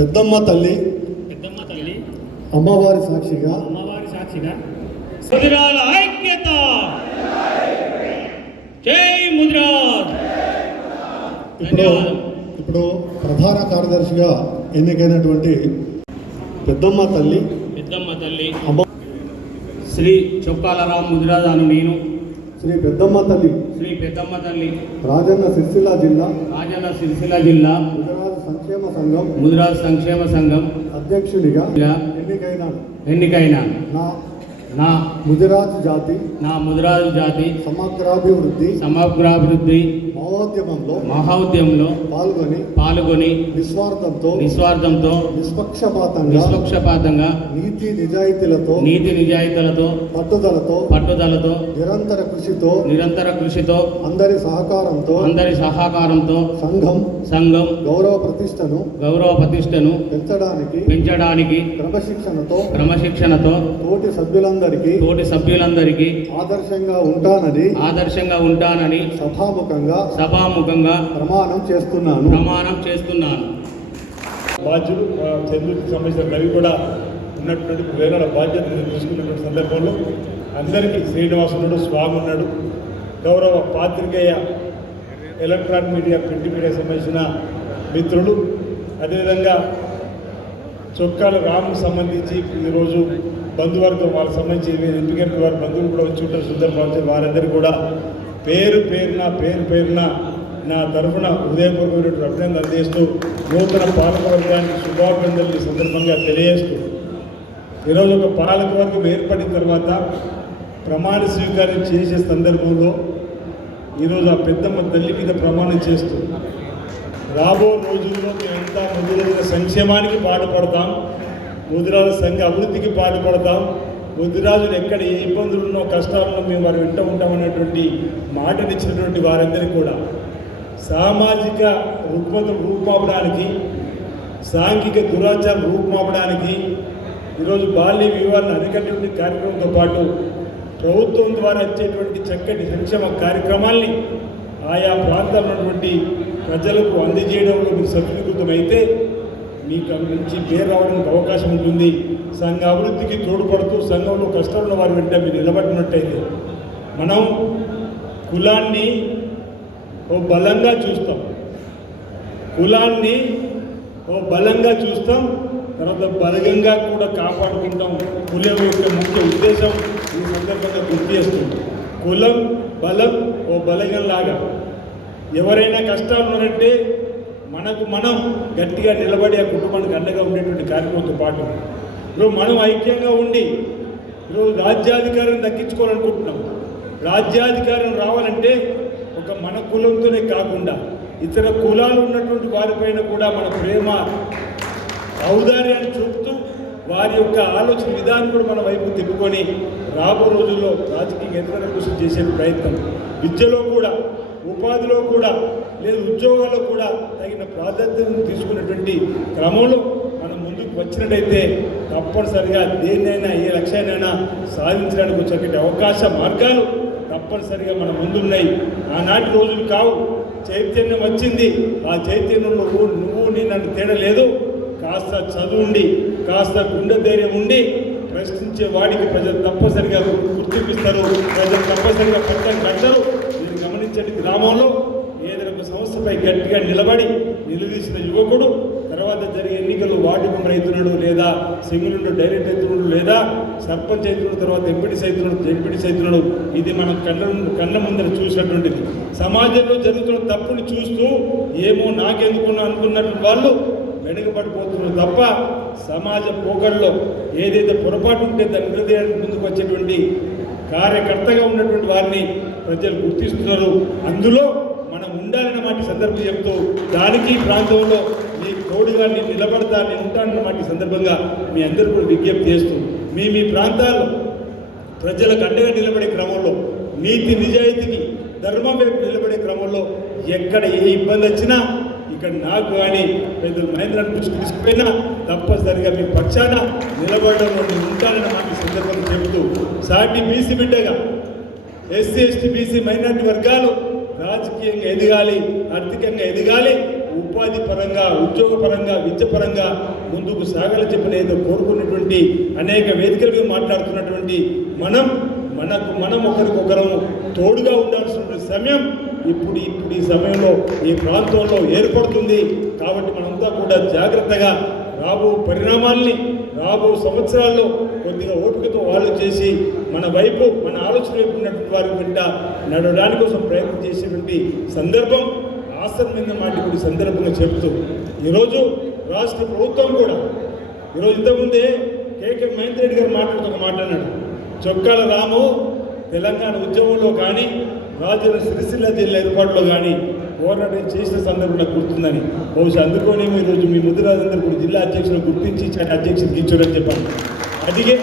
పెద్దమ్మ తల్లి. పెద్దమ్మ తల్లి. అమ్మవారి సాక్షిగా. అమ్మవారి సాక్షిగా. ముదిరాల ఐక్యత. జై ముదిరాజ్ ఇప్పుడు ఇప్పుడు ప్రధాన కార్యదర్శిగా ఎన్నికైనటువంటి పెద్దమ్మ తల్లి. పెద్దమ్మ తల్లి. అమ్మ. శ్రీ చొక్కాలరావు ముదిరాజ్ అను నేను. శ్రీ పెద్దమ్మ తల్లి. శ్రీ పెద్దమ్మ తల్లి. రాజన్న సిరిసిల్ల జిల్లా. రాజన్న సిరిసిల్ల జిల్లా. గుజరాత్ సంక్షేమ సంఘం ముదిరాజ్ సంక్షేమ సంఘం అధ్యక్షుడిగా ఎన్నికైన ఎన్నికైన నా నా గుజరాత్ జాతి నా ముదిరాజు జాతి సమగ్రాభివృద్ధి సమగ్రాభివృద్ధి మహోద్యమంలో మహోద్యమంలో పాల్గొని పాల్గొని నిస్వార్థంతో నిస్వార్థంతో నిష్పక్షపాతంగా నిష్పక్షపాతంగా నీతి నిజాయితీలతో నీతి నిజాయితీలతో పట్టుదలతో పట్టుదలతో నిరంతర కృషితో నిరంతర కృషితో అందరి సహకారంతో అందరి సహకారంతో సంఘం సంఘం గౌరవ ప్రతిష్టను గౌరవ ప్రతిష్టను పెంచడానికి పెంచడానికి క్రమశిక్షణతో క్రమశిక్షణతో తోటి సభ్యులందరికీ తోటి సభ్యులందరికీ ఆదర్శంగా ఉంటానని ఆదర్శంగా ఉంటానని సభాముఖంగా సభాముఖంగా ప్రమాణం చేస్తున్నాను. ప్రమాణం చేస్తున్నాను. బాధ్యులు చంద్రుడికి సంబంధించిన రవి కూడా ఉన్నటువంటి వేరే బాధ్యతలు తీసుకున్నటువంటి సందర్భంలో అందరికీ శ్రీనివాస్ ఉన్నాడు స్వామి ఉన్నాడు. గౌరవ పాత్రికేయ ఎలక్ట్రానిక్ మీడియా ప్రింట్ మీడియా సంబంధించిన మిత్రులు అదేవిధంగా చొక్కాలు రాముకు సంబంధించి ఈరోజు బంధువర్గం వాళ్ళకి సంబంధించి ఎంపికైన వారి బంధువులు కూడా వచ్చి ఉంటారు సుందర వారందరూ కూడా. పేరు పేరున పేరు పేరున నా తరఫున హృదయపూర్వకమైనటువంటి అభినందన అందిస్తూ నూతన పాలకవర్గానికి శుభాభినందనలు ఈ సందర్భంగా తెలియజేస్తూ. ఈరోజు ఒక పాలకవర్గం ఏర్పడిన తర్వాత ప్రమాణ స్వీకారం చేసే సందర్భంలో ఈరోజు ఆ పెద్దమ్మ తల్లి మీద ప్రమాణం చేస్తూ రాబో రోజుల్లో మేమంతా ముదిరాజుల సంక్షేమానికి పాటుపడతాం ముదిరాజు సంఘ అభివృద్ధికి పాటుపడతాం ముదిరాజులు ఎక్కడ ఏ ఇబ్బందులు ఉన్నో కష్టాలను మేము వారు వింటూ ఉంటామనేటువంటి మాటనిచ్చినటువంటి వారందరికీ కూడా సామాజిక రుగ్మతలు రూపుమాపడానికి సాంఘిక దురాచారం రూపుమాపడానికి ఈరోజు బాల్య వివాహాలను అరికట్టేటువంటి కార్యక్రమంతో పాటు ప్రభుత్వం ద్వారా వచ్చేటువంటి చక్కటి సంక్షేమ కార్యక్రమాల్ని ఆయా ప్రాంతంలో ఉన్నటువంటి ప్రజలకు అందజేయడంలో మీరు సఫలీకృతమైతే మీకు అక్కడి నుంచి పేరు రావడానికి అవకాశం ఉంటుంది. సంఘ అభివృద్ధికి తోడ్పడుతూ సంఘంలో కష్టాలున్న వారి వెంట మీరు నిలబడినట్టయితే మనం కులాన్ని ఓ బలంగా చూస్తాం. కులాన్ని ఓ బలంగా చూస్తాం. తర్వాత బలగంగా కూడా కాపాడుకుంటాం. కులం యొక్క ముఖ్య ఉద్దేశం ఈ సందర్భంగా గుర్తు చేస్తుంది. కులం బలం ఓ బలగంలాగా ఎవరైనా కష్టాలు ఉన్నారంటే మనకు మనం గట్టిగా నిలబడి ఆ కుటుంబానికి అండగా ఉండేటువంటి కార్యక్రమంతో పాటు ఈరోజు మనం ఐక్యంగా ఉండి ఈరోజు రాజ్యాధికారం దక్కించుకోవాలనుకుంటున్నాం. రాజ్యాధికారం రావాలంటే ఒక మన కులంతోనే కాకుండా ఇతర కులాలు ఉన్నటువంటి వారిపైన కూడా మన ప్రేమ ఔదార్యాన్ని చూపుతూ వారి యొక్క ఆలోచన విధానం కూడా మన వైపు తిప్పుకొని రాబో రోజుల్లో రాజకీయ ఎదుగుదల కృషి చేసే ప్రయత్నం. విద్యలో కూడా ఉపాధిలో కూడా లేదు ఉద్యోగాల్లో కూడా తగిన ప్రాధాన్యతను తీసుకున్నటువంటి క్రమంలో మనం ముందుకు వచ్చినట్టయితే తప్పనిసరిగా దేన్నైనా ఏ లక్ష్యాన్నైనా సాధించడానికి వచ్చేటువంటి అవకాశ మార్గాలు తప్పనిసరిగా మన ముందున్నాయి. ఆనాటి రోజులు కావు. చైతన్యం వచ్చింది. ఆ చైతన్యంలో నువ్వు నీ నన్ను తేడా లేదు కాస్త చదువుండి కాస్త గుండె ధైర్యం ఉండి ప్రశ్నించే వాడికి ప్రజలు తప్పనిసరిగా గుర్తింపిస్తారు. ప్రజలు తప్పనిసరిగా పక్కన కట్టరు. మీరు గ్రామంలో ఏదైనా ఒక సంస్థపై గట్టిగా నిలబడి నిలదీసిన యువకుడు తర్వాత జరిగే ఎన్నికలు వాటి రైతునుడు లేదా సింగిల్ డైరెక్ట్ అవుతున్నాడు లేదా సర్పంచ్ రైతునుడు తర్వాత ఎంపీటీస్ అవుతున్నాడు జడ్పీటీస్ అవుతున్నాడు ఇది మనం కళ్ళ కళ్ళ ముందర చూసినటువంటిది. సమాజంలో జరుగుతున్న తప్పుని చూస్తూ ఏమో నాకెందుకున్నా అనుకున్నట్టు వాళ్ళు వెనుకబడిపోతున్నారు తప్ప సమాజ పోకడలో ఏదైతే పొరపాటు ఉంటే దాని నిలదీయడానికి ముందుకు వచ్చేటువంటి కార్యకర్తగా ఉన్నటువంటి వారిని ప్రజలు గుర్తిస్తున్నారు. అందులో మనం ఉండాలన్నమాట సందర్భం చెప్తూ దానికి ప్రాంతంలో మీ తోడుగా నేను నిలబడతా నేను సందర్భంగా మీ అందరూ కూడా విజ్ఞప్తి చేస్తూ మీ మీ ప్రాంతాల్లో ప్రజలకు అండగా నిలబడే క్రమంలో నీతి నిజాయితీకి ధర్మం వైపు నిలబడే క్రమంలో ఎక్కడ ఏ ఇబ్బంది వచ్చినా ఇక్కడ నాకు కానీ పెద్దలు మహేంద్ర దృష్టికి తీసుకుపోయినా తప్పనిసరిగా మీ పక్షాన నిలబడడంలో నేను మాకు సందర్భంగా చెబుతూ సాటి బీసీ బిడ్డగా ఎస్సీ ఎస్టీ బీసీ మైనార్టీ వర్గాలు రాజకీయంగా ఎదగాలి ఆర్థికంగా ఎదగాలి ఉపాధి పరంగా ఉద్యోగ పరంగా విద్య పరంగా ముందుకు సాగాలని చెప్పిన ఏదో కోరుకున్నటువంటి అనేక వేదికలుగా మాట్లాడుతున్నటువంటి మనం మనకు మనం ఒకరికొకరం తోడుగా ఉండాల్సిన సమయం ఇప్పుడు ఇప్పుడు ఈ సమయంలో ఈ ప్రాంతంలో ఏర్పడుతుంది. కాబట్టి మనంతా కూడా జాగ్రత్తగా రాబో పరిణామాల్ని రాబో సంవత్సరాల్లో కొద్దిగా ఓపికతో వాళ్ళు చేసి మన వైపు మన ఆలోచన వైపు ఉన్నటువంటి వారి వెంట నడవడానికి కోసం ప్రయత్నం చేసేటువంటి సందర్భం ఆసన్నమైన మాట ఇప్పుడు సందర్భంగా చెబుతూ ఈరోజు రాష్ట్ర ప్రభుత్వం కూడా ఈరోజు ఇంతకుముందే కేకే మహేందర్ రెడ్డి గారు మాట్లాడుతూ ఒక మాట అన్నాడు. చొక్కాల రాము తెలంగాణ ఉద్యమంలో కానీ రాజన్న సిరిసిల్ల జిల్లా ఏర్పాటులో కానీ పోరాటం చేసిన సందర్భం నాకు గుర్తుందని. బహుశా అందుకోనేమో ఈరోజు మీ ముద్దురాజందరూ కూడా జిల్లా అధ్యక్షులు గుర్తించి ఇచ్చాడు అధ్యక్షులు గీచోడని చెప్పాను అదిగే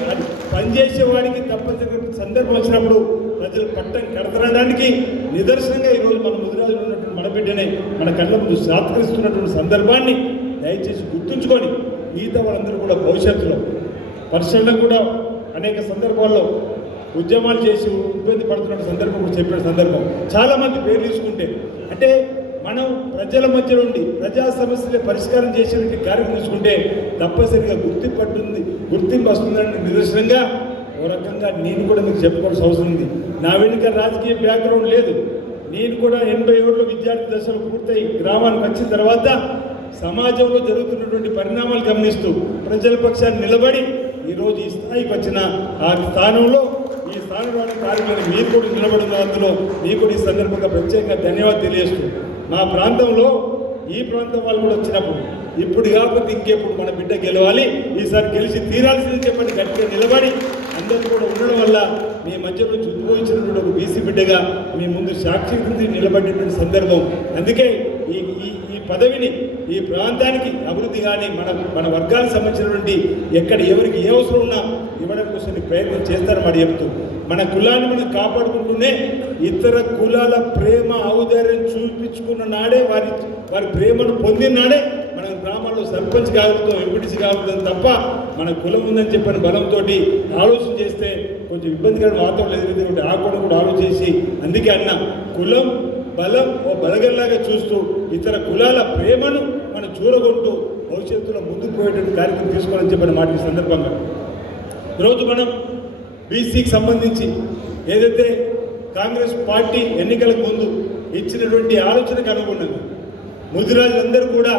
పనిచేసేవాడికి పనిచేసే వాడికి సందర్భం వచ్చినప్పుడు ప్రజలు పట్టం కడతరడానికి నిదర్శనంగా ఈరోజు మన ముదిరాజులు ఉన్నటువంటి మన బిడ్డనే మన కళ్ళ ముందు సాత్కరిస్తున్నటువంటి సందర్భాన్ని దయచేసి గుర్తుంచుకొని మిగతా వాళ్ళందరూ కూడా భవిష్యత్తులో పరిశ్రమలకు కూడా అనేక సందర్భాల్లో ఉద్యమాలు చేసి ఇబ్బంది పడుతున్న సందర్భం కూడా చెప్పిన సందర్భం. చాలామంది పేరు తీసుకుంటే అంటే మనం ప్రజల మధ్య నుండి ప్రజా సమస్యలు పరిష్కారం చేసేటువంటి కార్యక్రమం తీసుకుంటే తప్పనిసరిగా గుర్తింపు పట్టుంది గుర్తింపు వస్తుందని నిదర్శనంగా ఓ రకంగా నేను కూడా మీకు చెప్పుకోవాల్సిన అవసరం ఉంది. నా వెనుక రాజకీయ బ్యాక్గ్రౌండ్ లేదు. నేను కూడా ఎనభై ఏళ్ళు విద్యార్థి దశలు పూర్తయి గ్రామానికి వచ్చిన తర్వాత సమాజంలో జరుగుతున్నటువంటి పరిణామాలు గమనిస్తూ ప్రజల పక్షాన్ని నిలబడి ఈరోజు ఈ స్థాయికి వచ్చిన ఆ స్థానంలో ఈ కార్యక్రమం మీరు కూడా నిలబడిన అందులో మీకు ఈ సందర్భంగా ప్రత్యేకంగా ధన్యవాదాలు తెలియజేస్తూ మా ప్రాంతంలో ఈ ప్రాంతం వాళ్ళు కూడా వచ్చినప్పుడు ఇప్పుడు కాకపోతే ఇంకెప్పుడు మన బిడ్డ గెలవాలి ఈసారి గెలిచి తీరాల్సింది చెప్పండి గట్టిగా నిలబడి అందరూ కూడా ఉండడం వల్ల మీ మధ్యలో నుంచి ఉద్భవించినటువంటి ఒక బీసీ బిడ్డగా మీ ముందు సాక్షి నిలబడినటువంటి సందర్భం. అందుకే ఈ ఈ ఈ పదవిని ఈ ప్రాంతానికి అభివృద్ధి కానీ మన మన వర్గాలకు సంబంధించినటువంటి ఎక్కడ ఎవరికి ఏ అవసరం ఉన్నా ఇవ్వడం కోసం ప్రయత్నం చేస్తారని మరి చెప్తూ మన కులాన్ని మనం కాపాడుకుంటూనే ఇతర కులాల ప్రేమ ఔదార్యం చూపించుకున్న నాడే వారి వారి ప్రేమను పొందిన నాడే మన గ్రామాల్లో సర్పంచ్ కాగలుగుతాం ఎంపీటీసీ కాగలుగుతాం తప్ప మన కులం ఉందని చెప్పిన బలంతో ఆలోచన చేస్తే కొంచెం ఇబ్బందికరమైన వాతావరణం ఎదురైతే ఆ కూడా కూడా ఆలోచించి అందుకే అన్న కులం బలం ఓ బలగల్లాగా చూస్తూ ఇతర కులాల ప్రేమను మనం చూరగొంటూ భవిష్యత్తులో ముందుకు పోయేటువంటి కార్యక్రమం తీసుకోవాలని చెప్పిన మాట ఈ సందర్భంగా. ఈరోజు మనం బీసీకి సంబంధించి ఏదైతే కాంగ్రెస్ పార్టీ ఎన్నికలకు ముందు ఇచ్చినటువంటి ఆలోచనకు అనుగుణంగా ముదిరాజులందరూ కూడా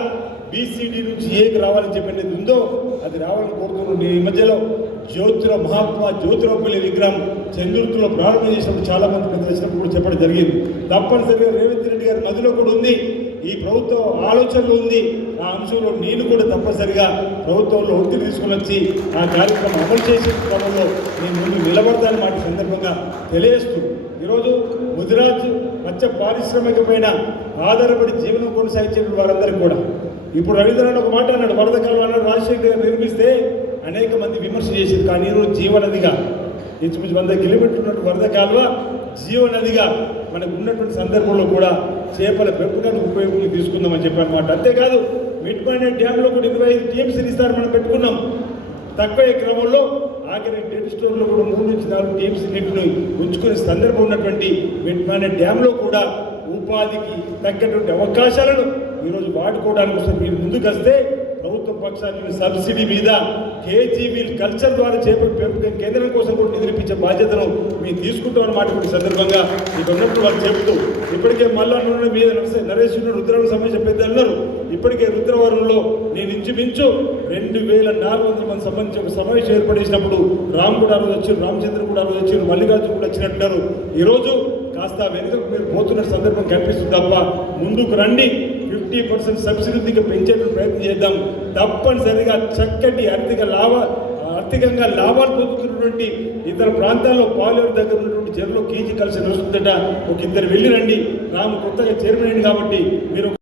బీసీడీ నుంచి ఏకి రావాలని చెప్పినది ఉందో అది రావాలని కోరుతున్నాను ఈ మధ్యలో జ్యోతుల మహాత్మా జ్యోతిరాపల్లి విగ్రహం చంద్రుతులో ప్రారంభం చేసినప్పుడు చాలా మంది పెద్ద కూడా చెప్పడం జరిగింది. తప్పనిసరిగా రేవంత్ రెడ్డి గారి నదిలో కూడా ఉంది. ఈ ప్రభుత్వం ఆలోచనలో ఉంది. ఆ అంశంలో నేను కూడా తప్పనిసరిగా ప్రభుత్వంలో ఒత్తిడి తీసుకుని వచ్చి ఆ కార్యక్రమం అమలు చేసే క్రమంలో నేను ముందు నిలబడతాను మాట సందర్భంగా తెలియజేస్తూ ఈరోజు ముదిరాజ్ మత్స్య పారిశ్రామిక పైన ఆధారపడి జీవనం కొనసాగించే వారందరికీ కూడా. ఇప్పుడు రవీంద్రనాథ్ ఒక మాట అన్నాడు వరద కాలువ అన్నాడు రాజశేఖర్ గారు నిర్మిస్తే అనేక మంది విమర్శ చేశారు. కానీ ఈరోజు జీవనదిగా ఇంచుమించు వంద కిలోమీటర్లు ఉన్నట్టు వరద కాలువ జీవనదిగా మనకు ఉన్నటువంటి సందర్భంలో కూడా చేపల పెంపకాన్ని ఉపయోగం తీసుకుందామని చెప్పారన్నమాట అంతేకాదు మిడ్ పాయింట్ డ్యాంలో కూడా ఇరవై ఐదు టీఎంసీలు ఇస్తారు మనం పెట్టుకున్నాం. తక్కువ క్రమంలో ఆఖరి డెడ్ స్టోర్లో కూడా మూడు నుంచి నాలుగు టీఎంసీ నీటిని ఉంచుకునే సందర్భం ఉన్నటువంటి మిడ్ పాయింట్ కూడా ఉపాధికి తగ్గటువంటి అవకాశాలను ఈరోజు వాడుకోవడానికి వస్తే మీరు ముందుకు వస్తే ప్రభుత్వ పక్షాన్ని సబ్సిడీ మీద కేజీబీ కల్చర్ ద్వారా చేపట్టే పెంపకం కేంద్రం కోసం కూడా నిధులిపించే బాధ్యతను మేము తీసుకుంటామని మాట కూడా సందర్భంగా. మీకు ఉన్నప్పుడు వాళ్ళు చెప్తూ ఇప్పటికే మళ్ళా నుండి మీద నరసే- నరేష్ నుండి సంబంధించిన పెద్ద అన్నారు. ఇప్పటికే రుద్రవరంలో నేను ఇంచుమించు రెండు వేల నాలుగు వందల మంది సంబంధించి ఒక సమావేశం ఏర్పడేసినప్పుడు రామ్ కూడా ఆ రోజు వచ్చారు రామచంద్ర కూడా ఆ రోజు వచ్చారు మల్లికార్జున కూడా వచ్చినట్టున్నారు. ఈరోజు కాస్త వెనుకకు మీరు పోతున్న సందర్భం కనిపిస్తుంది తప్ప ముందుకు రండి. ఫిఫ్టీ పర్సెంట్ సబ్సిడీగా పెంచేటువంటి ప్రయత్నం చేద్దాం. తప్పనిసరిగా చక్కటి ఆర్థిక లాభ ఆర్థికంగా లాభాలు పొందుతున్నటువంటి ఇతర ప్రాంతాల్లో పాలేరు దగ్గర ఉన్నటువంటి చెరువులో కేజీ కలిసి నడుస్తుందట. ఒక ఇద్దరు వెళ్ళి రండి. రాము కొత్తగా చైర్మన్ అయింది కాబట్టి మీరు